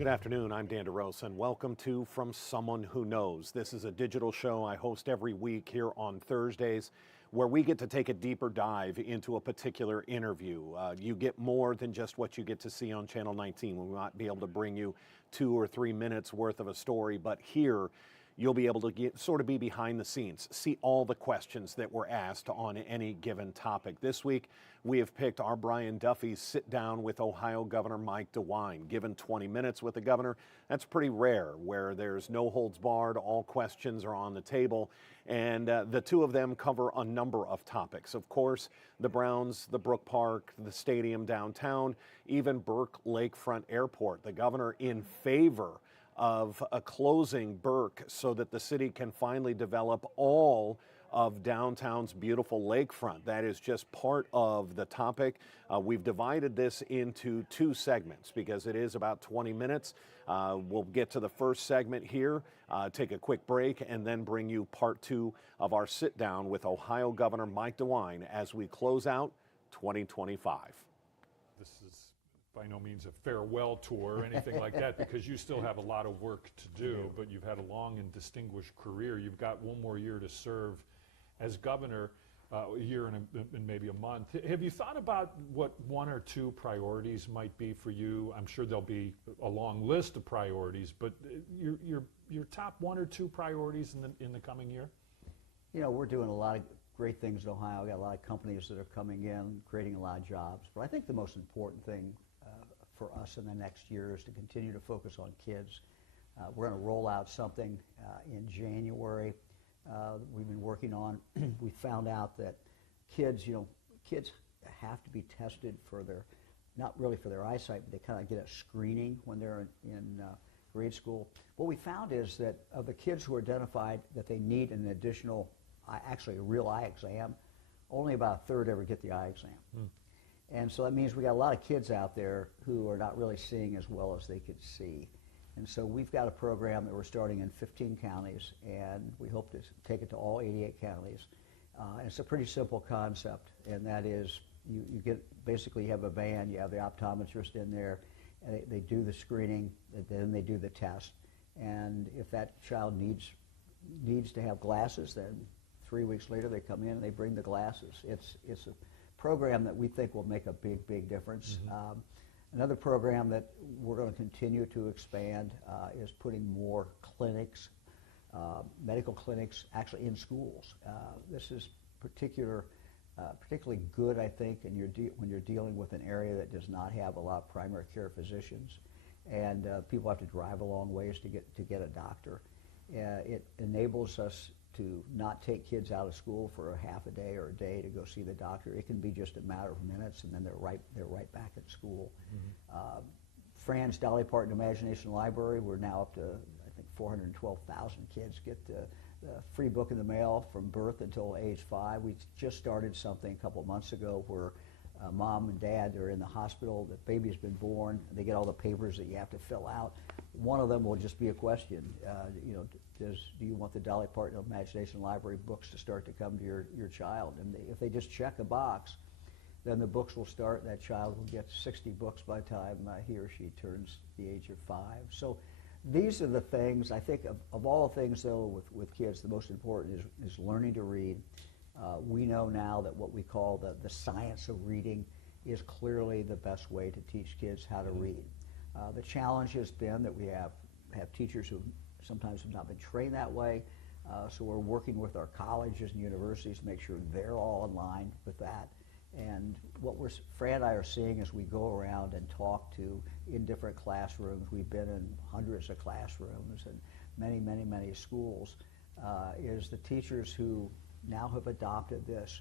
Good afternoon, I'm Dan DeRosa, and welcome to From Someone Who Knows. This is a digital show I host every week here on Thursdays, where we get to take a deeper dive into a particular interview. You get more than just what you get to see on Channel 19. We might be able to bring you 2 or 3 minutes worth of a story, but here you'll be able to sort of be behind the scenes, see all the questions that were asked on any given topic. This week, we have picked our Brian Duffy's sit down with Ohio Governor Mike DeWine. Given 20 minutes with the governor, that's pretty rare, where there's no holds barred, all questions are on the table, and the two of them cover a number of topics. Of course, the Browns, the Brook Park, the stadium downtown, even Burke Lakefront Airport. The governor in favor of closing Burke so that the city can finally develop all of downtown's beautiful lakefront. That is just part of the topic. We've divided this into 2 segments because it is about 20 minutes. We'll get to the first segment here, take a quick break, and then bring you part 2 of our sit down with Ohio Governor Mike DeWine as we close out 2025. This is by no means a farewell tour or anything like that, because you still have a lot of work to do, but you've had a long and distinguished career. You've got 1 more year to serve as governor, a year and maybe a month. Have you thought about what 1 or 2 priorities might be for you? I'm sure there'll be a long list of priorities, but your top 1 or 2 priorities in the coming year? You know, we're doing a lot of great things in Ohio. We've got a lot of companies that are coming in, creating a lot of jobs. But I think the most important thing for us in the next year is to continue to focus on kids. We're going to roll out something in January we've been working on. We found out that kids have to be tested for their, not really for their eyesight, but they kind of get a screening when they're in grade school. What we found is that of the kids who are identified that they need an additional, actually a real eye exam, only about a third ever get the eye exam. And so that means we got a lot of kids out there who are not really seeing as well as they could see. And so we've got a program that we're starting in 15 counties, and we hope to take it to all 88 counties. And it's a pretty simple concept, and that is you get, basically you have a van, you have the optometrist in there, and they do the screening, and then they do the test. And if that child needs to have glasses, then 3 weeks later they come in and they bring the glasses. It's a program that we think will make a big difference. Another program that we're going to continue to expand is putting more clinics, medical clinics, actually in schools. This is particularly good, I think, when you're dealing with an area that does not have a lot of primary care physicians, and people have to drive a long ways to get a doctor. It enables us to not take kids out of school for a half a day or a day to go see the doctor. It can be just a matter of minutes, and then they're right back at school. Fran's Dolly Parton Imagination Library, we're now up to, I think, 412,000 kids get the free book in the mail from birth until age 5. We just started something a couple months ago where mom and dad are in the hospital, the baby's been born, they get all the papers that you have to fill out. One of them will just be a question, do you want the Dolly Parton Imagination Library books to start to come to your child? And if they just check a box, then the books will start. That child will get 60 books by the time he or she turns the age of 5. So these are the things, I think, of all the things, though, with kids, the most important is learning to read. We know now that what we call the science of reading is clearly the best way to teach kids how to read. The challenge has been that we have teachers who sometimes have not been trained that way, so we're working with our colleges and universities to make sure they're all in line with that. And what Fran and I are seeing as we go around and talk in different classrooms, we've been in hundreds of classrooms and many schools, is the teachers who now have adopted this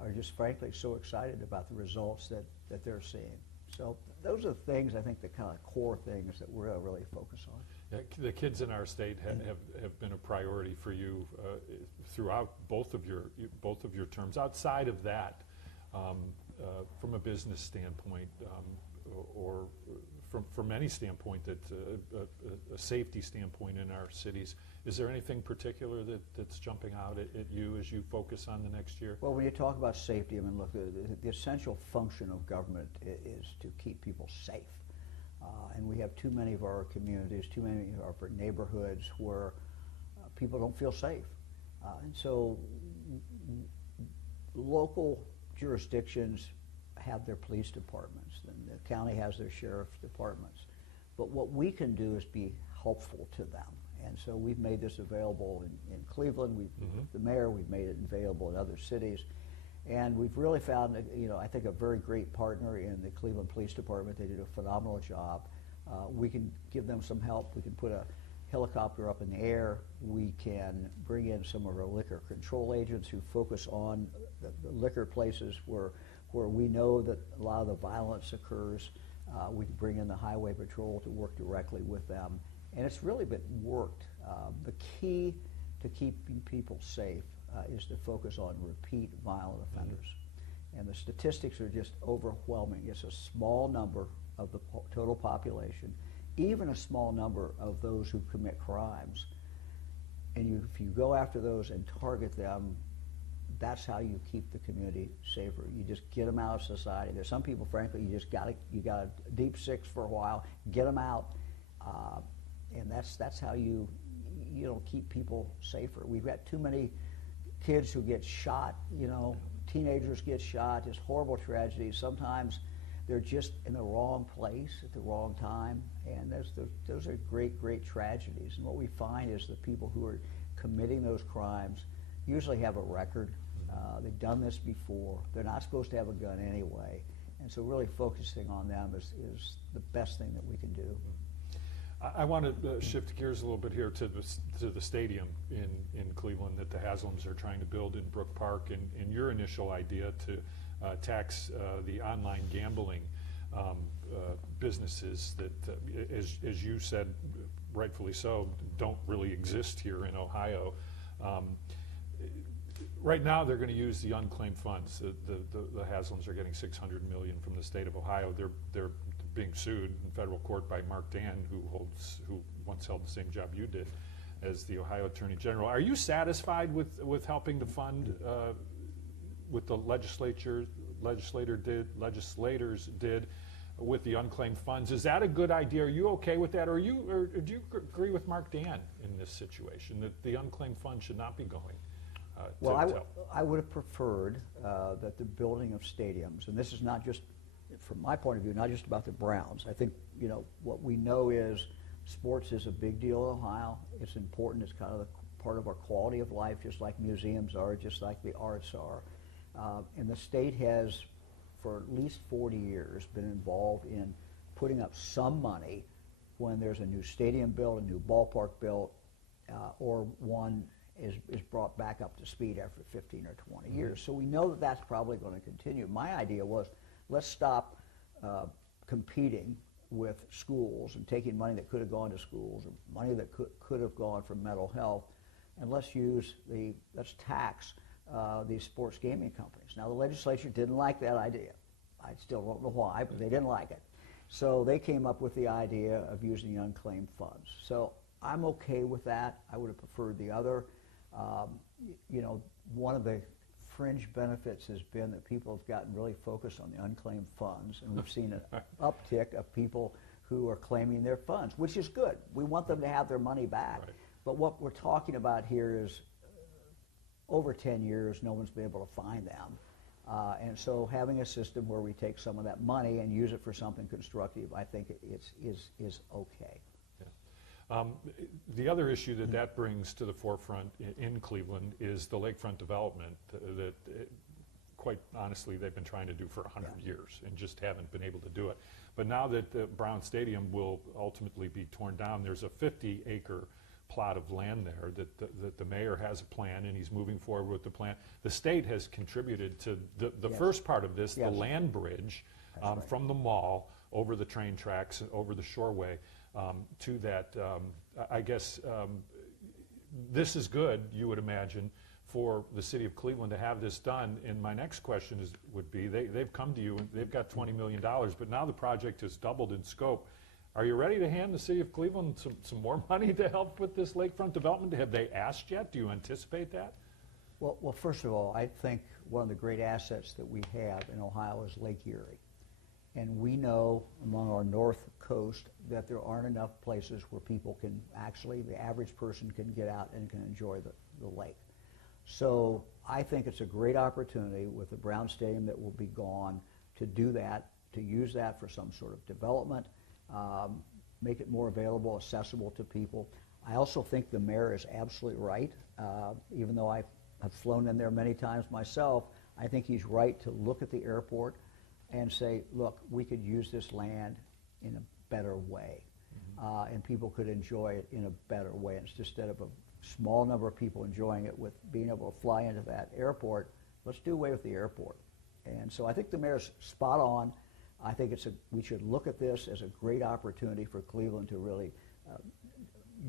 are just frankly so excited about the results that they're seeing. So those are the things, I think, the kind of core things that we're really focus on. The kids in our state have been a priority for you throughout both of your terms. Outside of that, from a business standpoint, or from any standpoint, a safety standpoint in our cities, is there anything particular that's jumping out at you as you focus on the next year? Well, when you talk about safety, I mean, look, the essential function of government is to keep people safe. And we have too many of our communities, too many of our neighborhoods where people don't feel safe. And so local jurisdictions have their police departments, and the county has their sheriff's departments. But what we can do is be helpful to them. And so we've made this available in Cleveland. With the mayor, we've made it available in other cities. And we've really found, I think a very great partner in the Cleveland Police Department. They did a phenomenal job. We can give them some help. We can put a helicopter up in the air. We can bring in some of our liquor control agents who focus on the liquor places where we know that a lot of the violence occurs. We can bring in the highway patrol to work directly with them. And it's really been worked. The key to keeping people safe is to focus on repeat violent offenders. And the statistics are just overwhelming. It's a small number of the total population, even a small number of those who commit crimes. And if you go after those and target them, that's how you keep the community safer. You just get them out of society. There's some people, frankly, you got a deep six for a while, get them out, and that's how you keep people safer. We've got too many kids who get shot. Teenagers get shot. Just horrible tragedies. Sometimes they're just in the wrong place at the wrong time, and those are great tragedies. And what we find is the people who are committing those crimes usually have a record. They've done this before. They're not supposed to have a gun anyway. And so really focusing on them is the best thing that we can do. I want to shift gears a little bit here to the stadium in Cleveland that the Haslams are trying to build in Brook Park, and your initial idea to tax the online gambling businesses that, as you said, rightfully so, don't really exist here in Ohio. Right now, they're going to use the unclaimed funds. The Haslams are getting $600 million from the state of Ohio. They're being sued in federal court by Mark Dan, who once held the same job you did as the Ohio Attorney General. Are you satisfied with helping to fund what the legislators did with the unclaimed funds? Is that a good idea? Are you okay with that, or do you agree with Mark Dan in this situation that the unclaimed funds should not be going? I would have preferred that the building of stadiums, and this is not just, from my point of view, not just about the Browns. I think, what we know is sports is a big deal in Ohio. It's important. It's kind of part of our quality of life, just like museums are, just like the arts are. And the state has, for at least 40 years, been involved in putting up some money when there's a new stadium built, a new ballpark built, or one is brought back up to speed after 15 or 20 years. So we know that that's probably going to continue. My idea was, let's stop competing with schools and taking money that could have gone to schools, or money that could have gone for mental health, and let's tax these sports gaming companies. Now, the legislature didn't like that idea. I still don't know why, but they didn't like it. So they came up with the idea of using the unclaimed funds. So I'm okay with that. I would have preferred the other. One of the fringe benefits has been that people have gotten really focused on the unclaimed funds, and we've seen an uptick of people who are claiming their funds, which is good. We want them to have their money back. Right. But what we're talking about here is over 10 years, no one's been able to find them. And so having a system where we take some of that money and use it for something constructive, I think is okay. The other issue that brings to the forefront in Cleveland is the lakefront development that quite honestly, they've been trying to do for 100 years and just haven't been able to do it. But now that the Brown Stadium will ultimately be torn down, there's a 50-acre plot of land there that the mayor has a plan, and he's moving forward with the plan. The state has contributed to the first part of this, the land bridge from the mall over the train tracks, over the shoreway, to that. I guess this is good, you would imagine, for the city of Cleveland to have this done. And my next question would be, they've come to you and they've got $20 million, but now the project has doubled in scope. Are you ready to hand the city of Cleveland some more money to help with this lakefront development? Have they asked yet? Do you anticipate that? Well, first of all, I think one of the great assets that we have in Ohio is Lake Erie. And we know among our north coast that there aren't enough places where people can actually, the average person can get out and can enjoy the lake. So I think it's a great opportunity with the Brown Stadium that will be gone to do that, to use that for some sort of development, make it more available, accessible to people. I also think the mayor is absolutely right. Even though I've flown in there many times myself, I think he's right to look at the airport and say, look, we could use this land in a better way, and people could enjoy it in a better way. Instead of a small number of people enjoying it with being able to fly into that airport, let's do away with the airport. And so I think the mayor's spot on. I think we should look at this as a great opportunity for Cleveland to really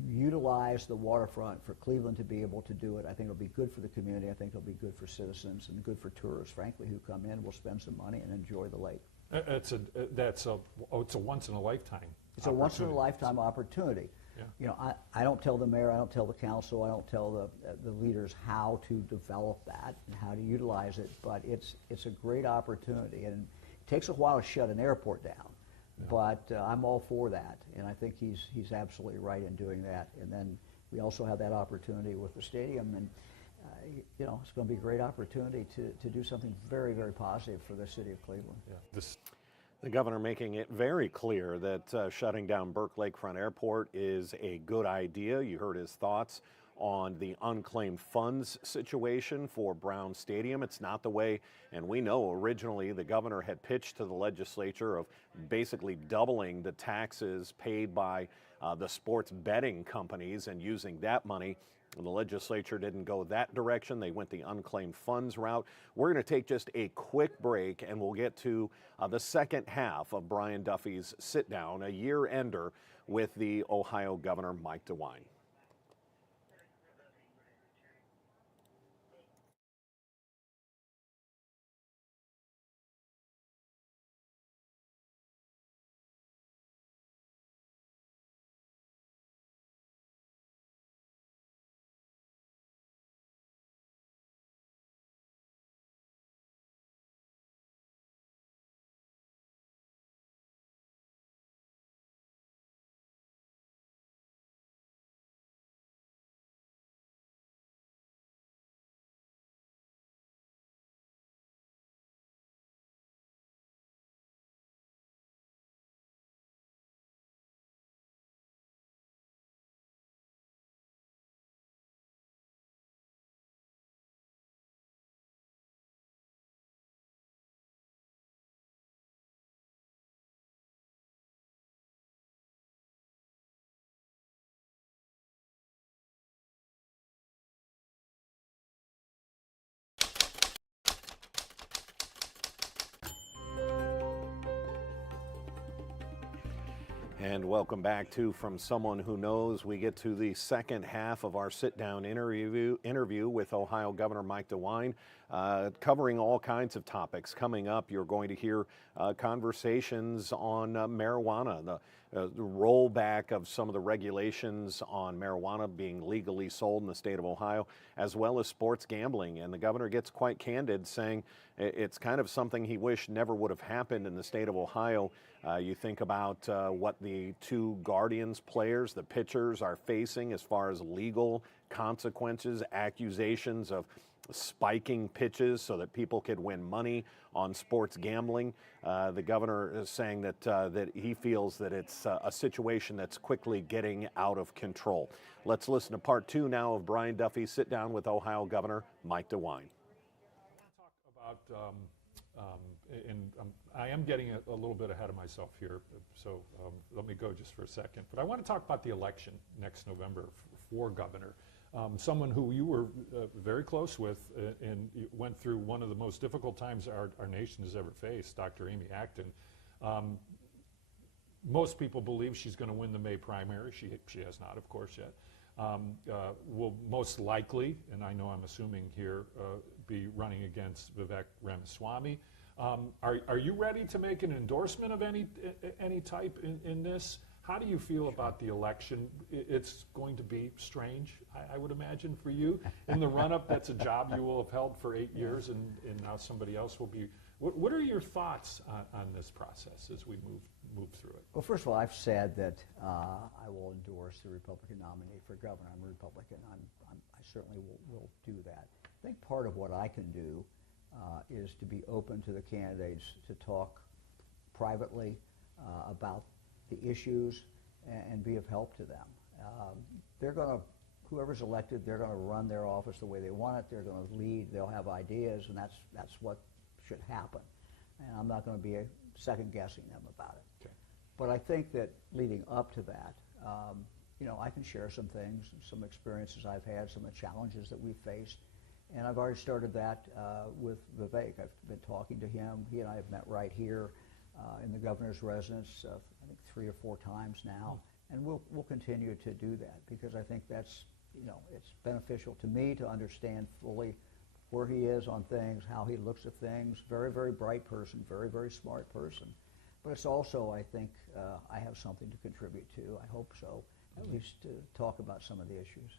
utilize the waterfront, for Cleveland to be able to do it. I think it'll be good for the community. I think it'll be good for citizens and good for tourists, frankly, who come in, will spend some money and enjoy the lake. It's a once in a lifetime. It's a once in a lifetime opportunity. Yeah. You know, I don't tell the mayor, I don't tell the council, I don't tell the leaders how to develop that and how to utilize it, but it's a great opportunity. And it takes a while to shut an airport down. Yeah. But I'm all for that, and I think he's absolutely right in doing that. And then we also have that opportunity with the stadium, and you know, it's going to be a great opportunity to do something very, very positive for the city of Cleveland. Yeah. The governor making it very clear that shutting down Burke Lakefront Airport is a good idea. You heard his thoughts on the unclaimed funds situation for Brown Stadium. It's not the way, and we know originally the governor had pitched to the legislature of basically doubling the taxes paid by the sports betting companies and using that money. The legislature didn't go that direction. They went the unclaimed funds route. We're going to take just a quick break, and we'll get to the second half of Brian Duffy's sit-down, a year-ender with the Ohio Governor Mike DeWine. And welcome back to From Someone Who Knows. We get to the second half of our sit-down interview with Ohio Governor Mike DeWine, covering all kinds of topics. Coming up, you're going to hear conversations on marijuana, the rollback of some of the regulations on marijuana being legally sold in the state of Ohio, as well as sports gambling. And the governor gets quite candid, saying it's kind of something he wished never would have happened in the state of Ohio. You think about what the two Guardians players, the pitchers, are facing as far as legal consequences, accusations of spiking pitches so that people could win money on sports gambling. The governor is saying that he feels that it's a situation that's quickly getting out of control. Let's listen to part two now of Brian Duffy's sit down with Ohio Governor Mike DeWine. Talk about I am getting a little bit ahead of myself here, so let me go just for a second. But I want to talk about the election next November for governor. Someone who you were very close with and went through one of the most difficult times our nation has ever faced, Dr. Amy Acton. Most people believe she's going to win the May primary. She has not, of course, yet. Will most likely, and I know I'm assuming here, be running against Vivek Ramaswamy. Are you ready to make an endorsement of any type in this? How do you feel about the election? It's going to be strange, I would imagine, for you. In the run-up, that's a job you will have held for 8 years, and now somebody else will be What are your thoughts on this process as we move through it? Well, first of all, I've said that I will endorse the Republican nominee for governor. I'm a Republican. I certainly will do that. I think part of what I can do is to be open to the candidates to talk privately about the issues and be of help to them. They're going to, whoever's elected, they're going to run their office the way they want it. They're going to lead. They'll have ideas, and that's what should happen. And I'm not going to be second guessing them about it. Okay. But I think that leading up to that, I can share some things, some experiences I've had, some of the challenges that we've faced. And I've already started that with Vivek. I've been talking to him. He and I have met right here in the governor's residence, I think 3 or 4 times now. And we'll continue to do that because I think that's, it's beneficial to me to understand fully where he is on things, how he looks at things. Very, very bright person, very, very smart person. But it's also, I think, I have something to contribute to. I hope so, at least to talk about some of the issues.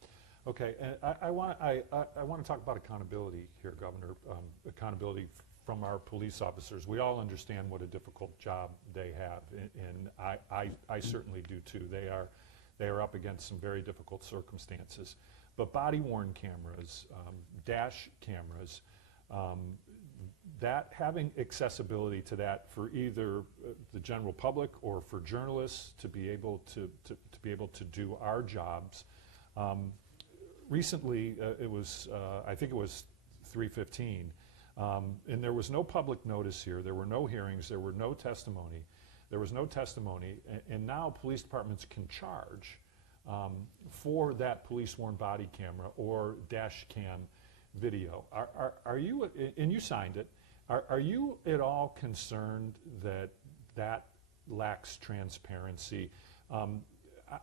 Yeah. Okay, and I want to talk about accountability here, Governor. Accountability from our police officers. We all understand what a difficult job they have, and I certainly do too. They are up against some very difficult circumstances. But body-worn cameras, dash cameras, that having accessibility to that for either the general public or for journalists to be able to do our jobs. Recently, it was I think it was 315, and there was no public notice here. There were no hearings. There were no testimony. There was no testimony, and now police departments can charge for that police-worn body camera or dash cam video. Are you, and you signed it, are you at all concerned that lacks transparency?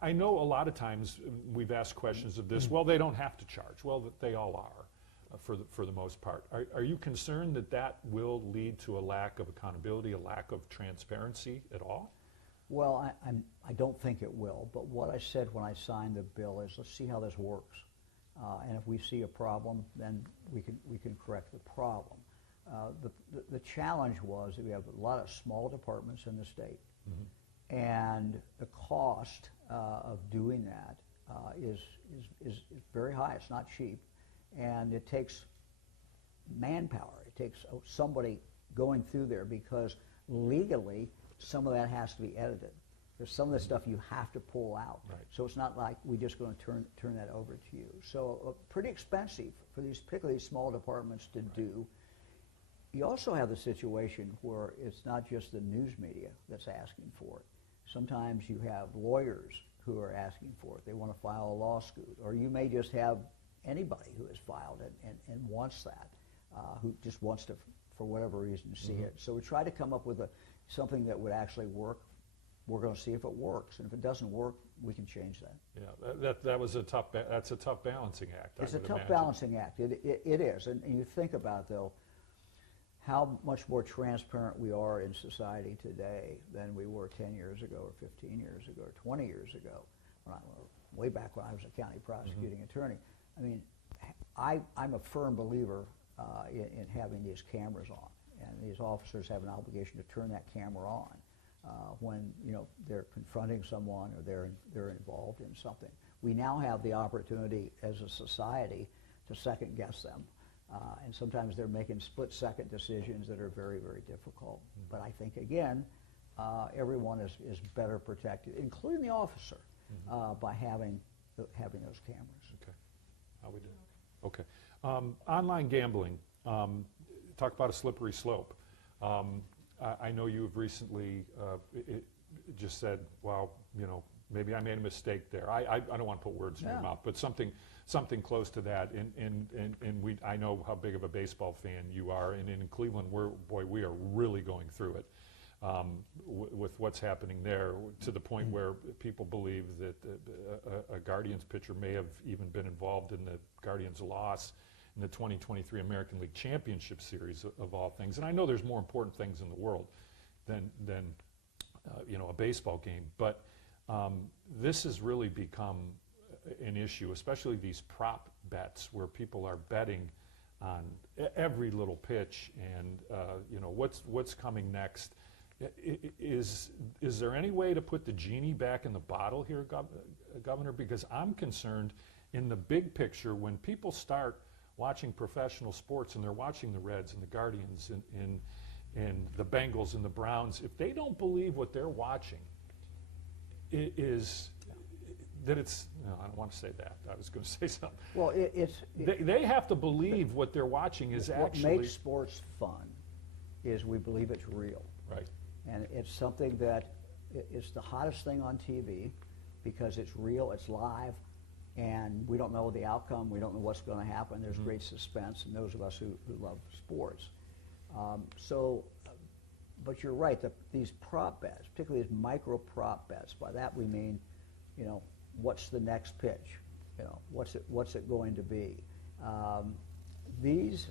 I know a lot of times we've asked questions of this, well, they don't have to charge. Well, they all are for the most part. Are you concerned that will lead to a lack of accountability, a lack of transparency at all? Well, I don't think it will, but what I said when I signed the bill is let's see how this works. And if we see a problem, then we can correct the problem. The challenge was that we have a lot of small departments in the state, and the cost of doing that is very high. It's not cheap, and it takes manpower. It takes somebody going through there because legally some of that has to be edited. There's some of the stuff you have to pull out. Right. So it's not like we're just going to turn that over to you. So pretty expensive for these, particularly small departments to do. You also have the situation where it's not just the news media that's asking for it. Sometimes you have lawyers who are asking for it. They want to file a lawsuit. Or you may just have anybody who has filed it and wants that, who just wants to, for whatever reason, see it. So we try to come up with something that would actually work. We're going to see if it works, and if it doesn't work, we can change that. Yeah, that's a tough balancing act. It's a tough balancing act. It is, and you think about though how much more transparent we are in society today than we were 10 years ago, or 15 years ago, or 20 years ago, way back when I was a county prosecuting attorney. I mean, I'm a firm believer in having these cameras on, and these officers have an obligation to turn that camera on when they're confronting someone or they're involved in something. We now have the opportunity as a society to second guess them, and sometimes they're making split-second decisions that are very, very difficult. But I think again, everyone is better protected, including the officer, by having those cameras. Okay, how we do? Okay, online gambling. Talk about a slippery slope. I know you've recently just said, well, maybe I made a mistake there. I don't want to put words in your mouth, but something close to that. And I know how big of a baseball fan you are, and in Cleveland, we are really going through it with what's happening there, to the point where people believe that a Guardians pitcher may have even been involved in the Guardians' loss in the 2023 American League Championship Series, of all things. And I know there's more important things in the world than a baseball game, but this has really become an issue, especially these prop bets where people are betting on every little pitch, and you know, what's coming next. Is there any way to put the genie back in the bottle here, Governor? Because I'm concerned in the big picture, when people start watching professional sports and they're watching the Reds and the Guardians and the Bengals and the Browns, if they don't believe what they're watching is that it's, no, I don't want to say that. I was going to say something. Well, They have to believe what they're watching is actually... What makes sports fun is we believe it's real. Right. And it's something that it's the hottest thing on TV because it's real, it's live, and we don't know the outcome. We don't know what's going to happen. There's great suspense, and those of us who love sports. But you're right, these prop bets, particularly these micro prop bets, by that we mean, you know, what's the next pitch? You know, what's it going to be? These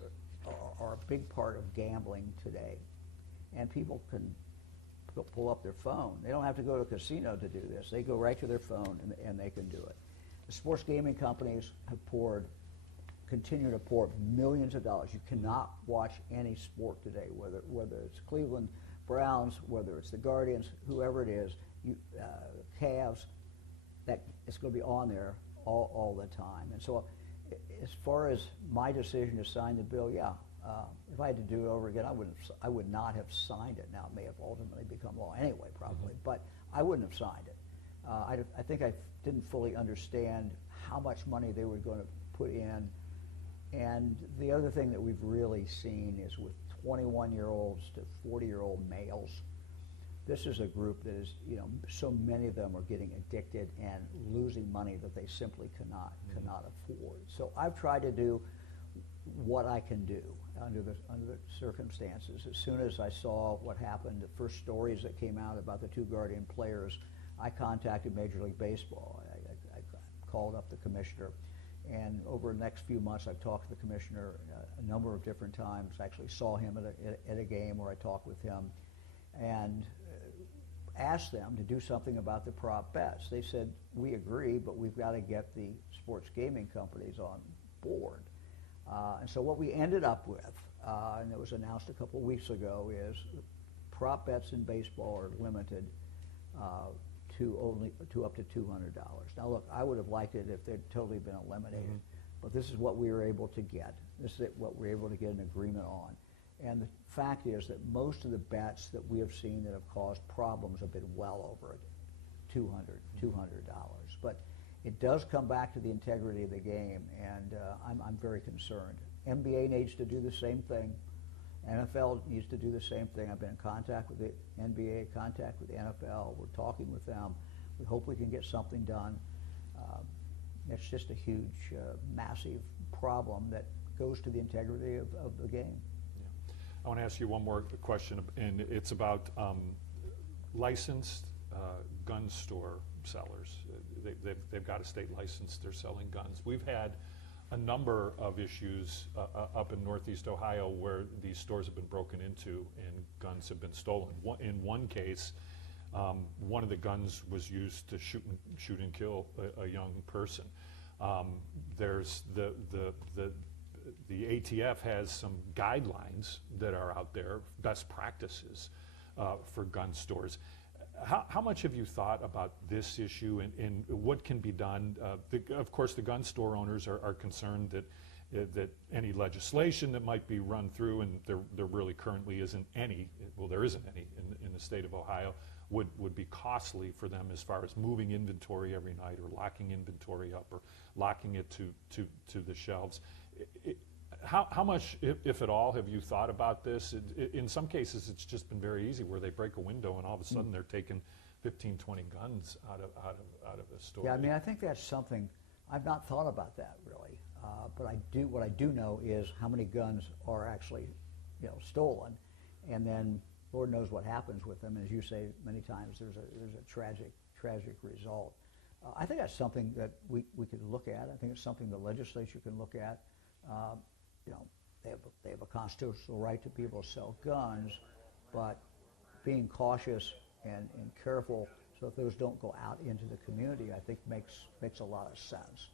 are a big part of gambling today, and people can pull up their phone. They don't have to go to a casino to do this. They go right to their phone and they can do it. The sports gaming companies have continue to pour millions of dollars. You cannot watch any sport today, whether it's Cleveland Browns, whether it's the Guardians, whoever it is, Cavs, that it's going to be on there all the time. And so as far as my decision to sign the bill, yeah, if I had to do it over again, I would not have signed it. Now, it may have ultimately become law anyway, probably, but I wouldn't have signed it. I think I didn't fully understand how much money they were going to put in. And the other thing that we've really seen is with 21-year-olds to 40-year-old males, this is a group that is, you know, so many of them are getting addicted and losing money that they simply cannot afford. So I've tried to do what I can do under the circumstances. As soon as I saw what happened, the first stories that came out about the two Guardian players, I contacted Major League Baseball. I called up the commissioner, and over the next few months I've talked to the commissioner a number of different times. I actually saw him at a game where I talked with him and asked them to do something about the prop bets. They said, we agree, but we've got to get the sports gaming companies on board. And so what we ended up with, and it was announced a couple of weeks ago, is prop bets in baseball are limited to up to $200. Now look, I would have liked it if they'd totally been eliminated, but this is what we were able to get. This is what we were able to get an agreement on. And the fact is that most of the bets that we have seen that have caused problems have been well over $200. But it does come back to the integrity of the game, and I'm very concerned. NBA needs to do the same thing. NFL needs to do the same thing. I've been in contact with the NBA, contact with the NFL. We're talking with them. We hope we can get something done. It's just a huge, massive problem that goes to the integrity of the game. Yeah. I want to ask you one more question, and it's about licensed gun store sellers. They've got a state license. They're selling guns. We've had a number of issues up in Northeast Ohio where these stores have been broken into and guns have been stolen. In one case, one of the guns was used to shoot and kill a young person. There's the ATF has some guidelines that are out there, best practices for gun stores. How much have you thought about this issue and what can be done? Of course, the gun store owners are concerned that any legislation that might be run through, and there really currently isn't any, well, there isn't any in the state of Ohio, would be costly for them as far as moving inventory every night or locking inventory up or locking it to the shelves. How much, if at all, have you thought about this? In some cases, it's just been very easy where they break a window and all of a sudden they're taking 15, 20 guns out of a store. Yeah, I mean, I think that's something, I've not thought about that really. But what I do know is how many guns are actually, you know, stolen, and then Lord knows what happens with them. As you say, many times there's a tragic result. I think that's something that we could look at. I think it's something the legislature can look at. You know, they have a constitutional right to be able to sell guns, but being cautious and careful so that those don't go out into the community, I think makes a lot of sense.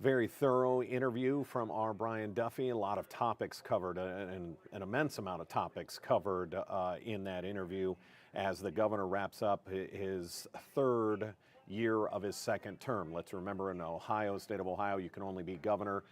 Very thorough interview from our Brian Duffy. A lot of topics covered, an immense amount of topics covered in that interview as the governor wraps up his third year of his second term. Let's remember, in Ohio, state of Ohio, you can only be governor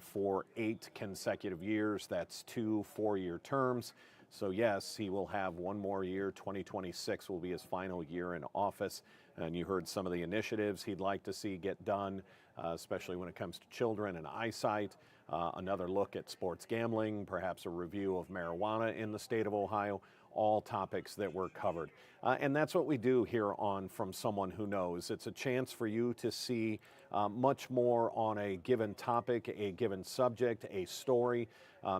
for 8 consecutive years. That's 2 4-year terms. So yes, he will have one more year. 2026 will be his final year in office. And you heard some of the initiatives he'd like to see get done, especially when it comes to children and eyesight. Another look at sports gambling, perhaps a review of marijuana in the state of Ohio, all topics that were covered. And that's what we do here on From Someone Who Knows. It's a chance for you to see much more on a given topic, a given subject, a story.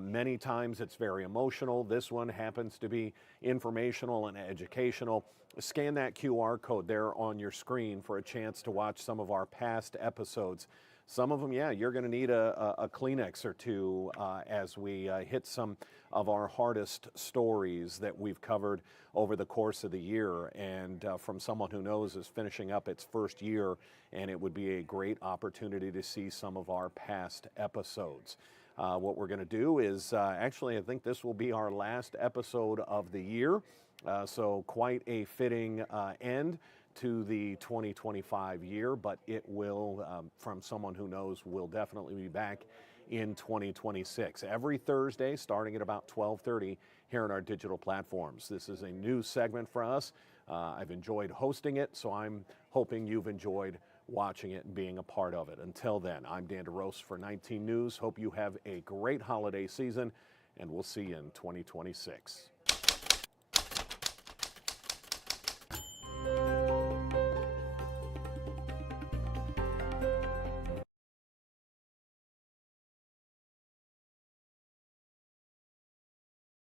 Many times it's very emotional. This one happens to be informational and educational. Scan that QR code there on your screen for a chance to watch some of our past episodes. Some of them, yeah, you're going to need a Kleenex or two as we hit some of our hardest stories that we've covered over the course of the year. And From Someone Who Knows is finishing up its first year, and it would be a great opportunity to see some of our past episodes. What we're going to do is, actually, I think this will be our last episode of the year. So quite a fitting end to the 2025 year, but it will, From Someone Who Knows, will definitely be back in 2026. Every Thursday, starting at about 12:30 here on our digital platforms. This is a new segment for us. I've enjoyed hosting it, so I'm hoping you've enjoyed watching it and being a part of it. Until then, I'm Dan DeRose for 19 News. Hope you have a great holiday season, and we'll see you in 2026.